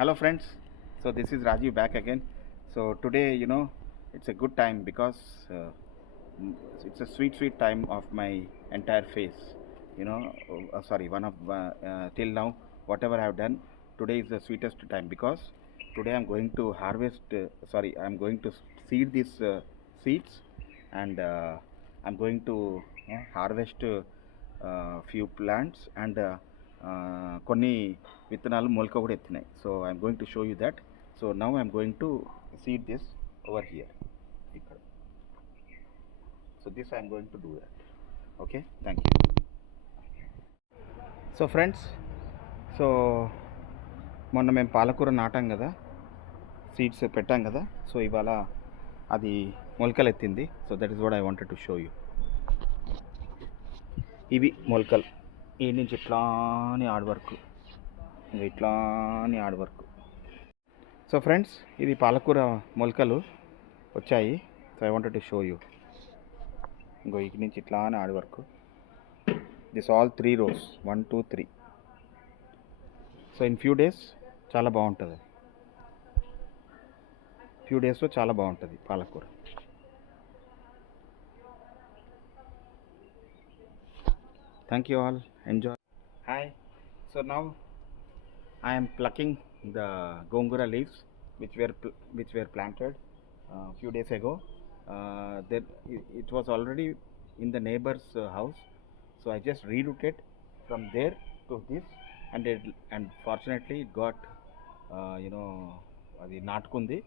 Hello friends, so this is Rajiv back again. So today, it's a good time because mm, it's a sweet time of my entire phase. Sorry, one of till now, whatever I have done, today is the sweetest time because today I'm going to harvest. I'm going to seed these seeds, and I'm going to harvest few plants and కొన్ని విత్తనాలు మొలక కూడా ఎత్తినాయి. So I'm going to show you that. So now I'm going to seed this over here ఇక్కడ. So this I'm going to do that. Okay, thank you. So friends, so మొన్న మేము పాలకూర నాటాం కదా, సీడ్స్ పెట్టాం కదా. సో ఇవాళ అది మొలకలు ఎత్తింది. So that is what I wanted to show you. ఇవి మొలకలు ఈ నుంచి ఇట్లానే ఆడ్ వరకు, ఇంకా ఇట్లానే ఆడ్ వరకు. సో ఫ్రెండ్స్, ఇది పాలకూర మొలకలు వచ్చాయి. So I wanted to show you. ఇంకో ఇక్కడి నుంచి ఇట్లానే ఆడ్ వరకు. దిస్ ఆల్ 3 rows, 1 2 3. సో ఇన్ ఫ్యూ డేస్ చాలా బాగుంటుంది. ఫ్యూ డేస్లో చాలా బాగుంటుంది పాలకూర. Thank you all. Enjoy. Hi. So now I am plucking the gongura leaves which were planted few days ago. That it was already in the neighbor's house. So I just rerooted from there to this, and fortunately it got అది నాటుకుంది.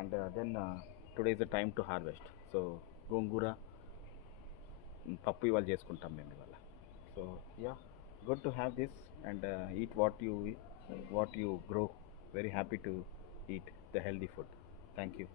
And then today is the time to harvest. So gongura పప్పు ఇవాళ చేసుకుంటాం మేము ఇవాళ. So yeah, good to have this and eat what you grow. Very happy to eat the healthy food. Thank you.